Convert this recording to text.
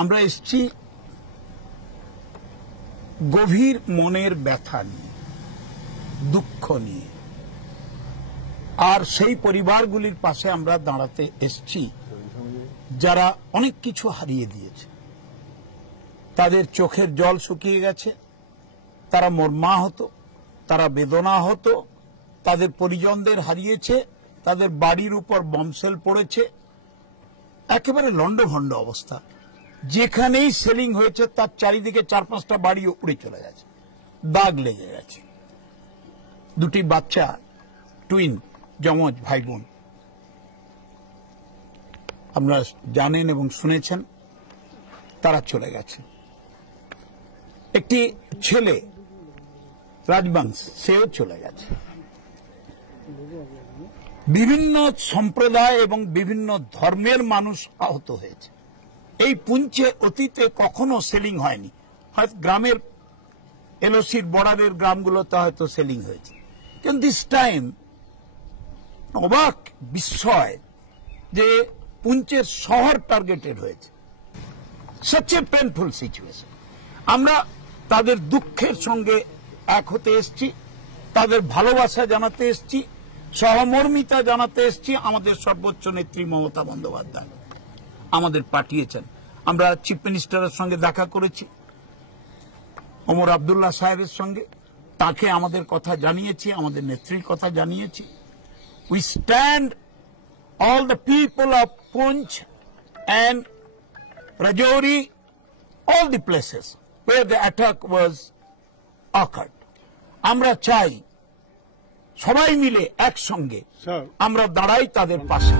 আমরা এসেছি গভীর মনের ব্যথা নিয়ে, দুঃখ নিয়ে, আর সেই পরিবারগুলির পাশে আমরা দাঁড়াতে এসেছি যারা অনেক কিছু হারিয়ে দিয়েছে। তাদের চোখের জল শুকিয়ে গেছে, তারা মর্মাহত, তারা বেদনাহত, তাদের পরিজনদের হারিয়েছে, তাদের বাড়ির উপর বমশেল পড়েছে, একেবারে লন্ডভন্ড অবস্থা। যেখানেই সেলিং হয়েছে তার চারিদিকে 4-5টা বাড়ি উড়ে চলে গেছে, দাগ লেগে গেছে। দুটি বাচ্চা, টুইন, যমজ ভাই বোন, আপনারা জানেন এবং শুনেছেন, তারা চলে গেছে। একটি ছেলে রাজবংশ, সেও চলে গেছে। বিভিন্ন সম্প্রদায় এবং বিভিন্ন ধর্মের মানুষ আহত হয়েছে। এই পুঞ্চে অতীতে কখনো সেলিং হয়নি, হয়তো গ্রামের এলওসির বর্ডারের গ্রামগুলোতে হয়তো সেলিং হয়েছে, কিন্তু দিস টাইম অবাক বিস্ময় যে পুঞ্চের শহর টার্গেটেড হয়েছে। Such a painful situation. আমরা তাদের দুঃখের সঙ্গে এক হতে এসেছি, তাদের ভালোবাসা জানাতে এসেছি, সহমর্মিতা জানাতে এসেছি। আমাদের সর্বোচ্চ নেত্রী মমতা বন্দ্যোপাধ্যায় আমাদের পাঠিয়েছেন। আমরা চিফ মিনিস্টারের সঙ্গে দেখা করেছি, ওমর আবদুল্লাহ সাহেবের সঙ্গে, তাকে আমাদের কথা জানিয়েছি, আমাদের নেত্রীর কথা জানিয়েছি। We stand, all the people of Poonch and Rajouri, all the places where the attack was occurred. আমরা চাই সবাই মিলে একসঙ্গে আমরা দাঁড়াই তাদের পাশে।